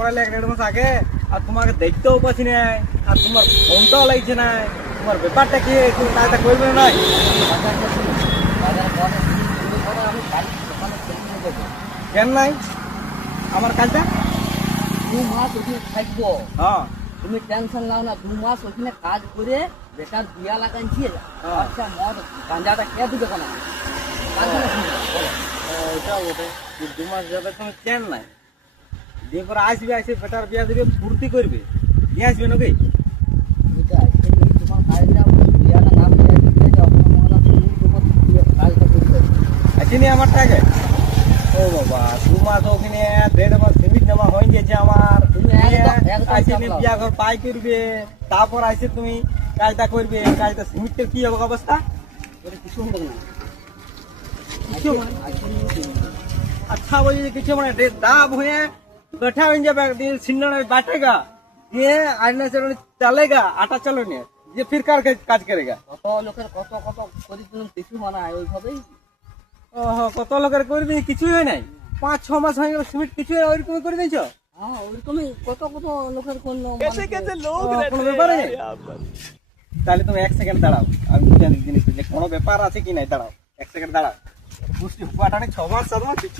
করাইলে 1.5 মাস আগে, আর তোমাকে দেখতেও পাচ্ছি না, আর তোমার ফোনটাও লাগছে না। তোমার ব্যাপারটা কি, তুমি কাজটা করবে না? নাই আমি বাড়ির দোকানে ছেড়ে দিয়ে দেবো। কেন নাই আমার কাজটা? 2 মাস ওখানে থাকবো, হ্যাঁ তুমি টেনশন নাও না। 2 মাস ওখানে কাজ করে বেকার বিয়া লাগাইছি। হ্যাঁ। আচ্ছা মদ গাঁজাটা কে দিবে কেন? এটাও বটে, 2 মাস যাবে তুমি কেন নাই দিয়ে পরে আসবে, আসে বেটার বিয়া দিবে, ফুর্তি করবে, নিয়ে আসবে নাকি? তোমার কাজটা বিয়াটা না বিয়া দিতে যখন মনে তুমি তোমার কাজটা করতে আসেনি আমার টাকা। ও বাবা, 2 মাস ওখানে 1.5 মাস সিমিট নেওয়া হয়ে গেছে আমার। তুমি একদম আসেনি চাপলাও। বিয়া ঘর পাই করবে, তারপর আসে তুমি কাজটা করবে। কাজটা সিমিটের কি হবে অবস্থা? করে কিছু হবে না। কিছু মানে अच्छा बोलिए कि কিছু মানে दाब हुए बैठा हो जाए सिन्ना बैठेगा, ये आने से चलेगा, आटा चलो नहीं, ये फिर कर काज करेगा। কত লোকের কত কত করে তুমি কিছু বানায় ওইভাবেই। ওহো, কত লোকের করবি, কিছুই হয় নাই। 5-6 মাস হয়ে গেল, সিমেন্ট কিছু ওইরকম করে দিয়েছো? হ্যাঁ ওইরকমই কত কত লোকের করলো। কোনো ব্যাপার নেই। তাহলে তুমি 1 সেকেন্ড দাঁড়াও, আমি বুঝানি জিনিসটা যে কোনো ব্যাপার আছে কি নাই। দাঁড়াও 1 সেকেন্ড দাঁড়াও, বুঝতে হুপাটা 6 মাস 7 মাস কিছু